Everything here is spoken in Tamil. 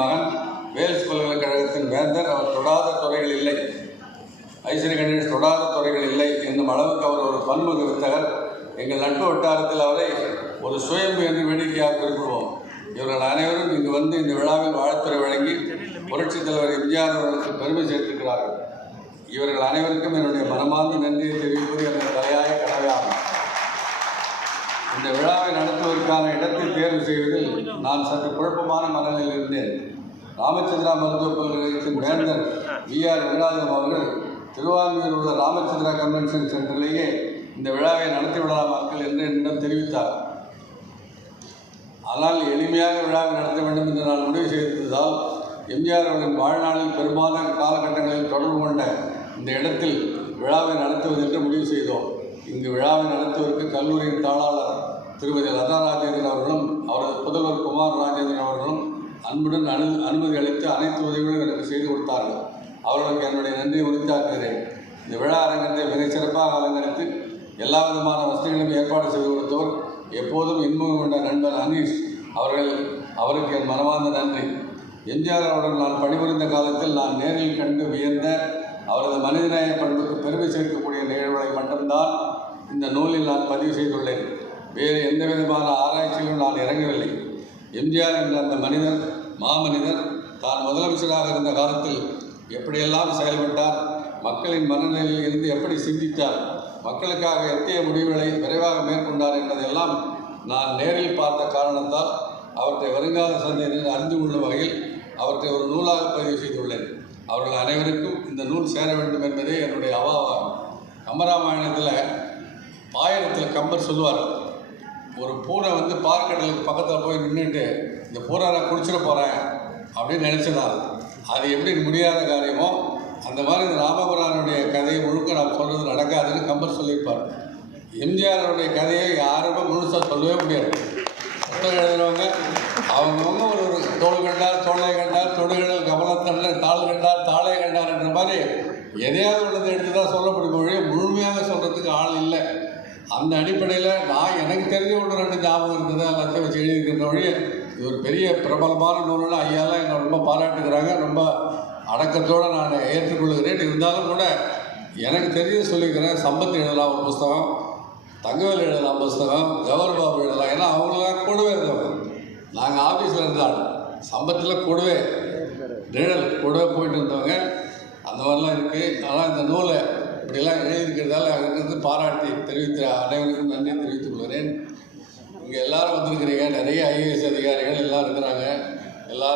மகன், வேல்ஸ் பல்கலைக்கழகத்தின் வேந்தர். அவர் தொடாத துறைகள் இல்லை, ஐஸ்வரி கணேஷ் தொடாத துறைகள் இல்லை என்னும் அளவுக்கு அவர் ஒரு பன்முக வித்தகர். எங்கள் நட்பு வட்டாரத்தில் அவரை ஒரு சுயம்பு என்று வேடிக்கையாக குறிப்பிடுவோம். இவர்கள் அனைவரும் இங்கு வந்து இந்த விழாவில் வாழ்த்துறை வழங்கி புரட்சித் தலைவர் எம்ஜிஆர் அவர்களுக்கு பெருமை சேர்த்திருக்கிறார்கள். இவர்கள் அனைவருக்கும் என்னுடைய மனமார்ந்த நன்றியை தெரிவிப்பது எனது தலையாய கடமையாகும். இந்த விழாவை நடத்துவதற்கான இடத்தை தேர்வு செய்வதில் நான் சற்று குழப்பமான மனநிலையில் இருந்தேன். ராமச்சந்திரா மருத்துவக் பல்கலைக்கழகத்தின் வேந்தர் வி.ஆர். வெங்கடாஜலம் அவர்கள் திருவான்மியூர் உள்ள ராமச்சந்திரா கன்வென்ஷன் சென்டரிலேயே இந்த விழாவை நடத்திவிடலாம் மக்கள் என்று என்னிடம் தெரிவித்தார். ஆனால் எளிமையாக விழாவை நடத்த வேண்டும் என்று நான் முடிவு செய்திருந்ததால் எம்ஜிஆர் அவர்களின் வாழ்நாளில் பெரும்பாலான காலகட்டங்களில் தொடர்பு கொண்ட இந்த இடத்தில் விழாவை நடத்துவது என்று முடிவு செய்தோம். இங்கு விழாவை நடத்துவதற்கு கல்லூரியின் தாளாளர் திருமதி லதா ராஜேந்திரன் அவர்களும் அவரது புதல்வர் குமார் ராஜேந்திரன் அவர்களும் அன்புடன் அனுமதி அளித்து அனைத்து உதவிகளும் எனக்கு செய்து கொடுத்தார்கள். அவர்களுக்கு என்னுடைய நன்றியை உரித்தாக்குகிறேன். இந்த விழா அரங்கத்தை மிகச் சிறப்பாக அலங்கரித்து எல்லா விதமான வசதிகளையும் ஏற்பாடு செய்து கொடுத்தவர் எப்போதும் இன்பம் கொண்ட நண்பர் அனீஷ் அவருக்கு என் மனமார்ந்த நன்றி. எம்ஜிஆர் அவர்கள் நான் பணிபுரிந்த காலத்தில் நான் நேரில் கண்டு வியந்த அவரது மனிதநேய பண்புக்கு பெருமை சேர்க்கக்கூடிய நிகழ்வுகளை மட்டும்தான் இந்த நூலில் நான் பதிவு செய்துள்ளேன். வேறு எந்த விதமான ஆராய்ச்சியிலும் நான் இறங்கவில்லை. எம்ஜிஆர் என்ற அந்த மனிதர், மாமனிதர், தான் முதலமைச்சராக இருந்த காலத்தில் எப்படியெல்லாம் செயல்பட்டார், மக்களின் மனநிலையில் இருந்து எப்படி சிந்தித்தார், மக்களுக்காக எத்தகைய முடிவுகளை விரைவாக மேற்கொண்டார் என்பதெல்லாம் நான் நேரில் பார்த்த காரணத்தால் அவற்றை வருங்கால சந்தையினர் அறிந்து கொள்ளும் வகையில் அவற்றை ஒரு நூலாக பதிவு செய்துள்ளேன். அவர்கள் அனைவருக்கும் இந்த நூல் சேர வேண்டும் என்பதே என்னுடைய அவாவாகும். கம்பராமாயணத்தில் பாயிரத்தில் கம்பர் சொல்லுவார், ஒரு பூனை வந்து பார்க்கடலுக்கு பக்கத்தில் போய் நின்றுட்டு இந்த பூனை நான் குடிச்சிட போகிறேன் அப்படின்னு நினச்சினார். அது எப்படி முடியாத காரியமோ அந்த மாதிரி இந்த ராமபுரானுடைய கதையை முழுக்க நான் சொல்கிறது நடக்காதுன்னு கம்பர் சொல்லியிருப்பார். எம்ஜிஆருடைய கதையை யாருமே முழுசாக சொல்லவே முடியாது. புத்தகம் எழுதுகிறவங்க அவங்கவுங்க ஒரு தோல் கண்டார், தோளை கண்டார், தொடுகடல் கமலத்தண்டர், தாள் கண்டார், தாளை கண்டார் என்ற மாதிரி எதையாவது உள்ளதை எடுத்து தான் சொல்லப்படும் மொழியை முழுமையாக சொல்கிறதுக்கு ஆள் இல்லை. அந்த அடிப்படையில் நான் எனக்கு தெரிஞ்ச ஒன்று ரெண்டு ஞாபகம் இருந்தது, எல்லாத்தையும் வச்சு எழுதியிருக்கிற மொழியை இது ஒரு பெரிய பிரபலமான நூல்னா ஐயாலாம் என்னை ரொம்ப பாராட்டுக்கிறாங்க. ரொம்ப அடக்கத்தோடு நான் ஏற்றுக்கொள்கிறேன். இருந்தாலும் கூட எனக்கு தெரிய சொல்லிக்கிறேன். சம்பத் எழுதலாம் ஒரு புஸ்தகம், தங்கவேல் எழுதலாம் புஸ்தகம், ஜவஹர் பாபு எழுதலாம். ஏன்னா அவங்களாம் கூடவே இருந்தவங்க. நாங்கள் ஆஃபீஸில் இருந்தால் சம்பத்தில் கூடவே நிழல் கூடவே போயிட்டு இருந்தவங்க. அந்த மாதிரிலாம் இருக்குது. ஆனால் இந்த நூலை இப்படிலாம் எழுதியிருக்கிறதால அங்கிருந்து பாராட்டி தெரிவித்த அனைவருக்கும் நன்றி தெரிவித்துக் கொள்கிறேன். இங்கே எல்லோரும் வந்திருக்கிறீங்க, நிறைய ஐஏஎஸ் அதிகாரிகள் எல்லாம் இருக்கிறாங்க. எல்லாரும்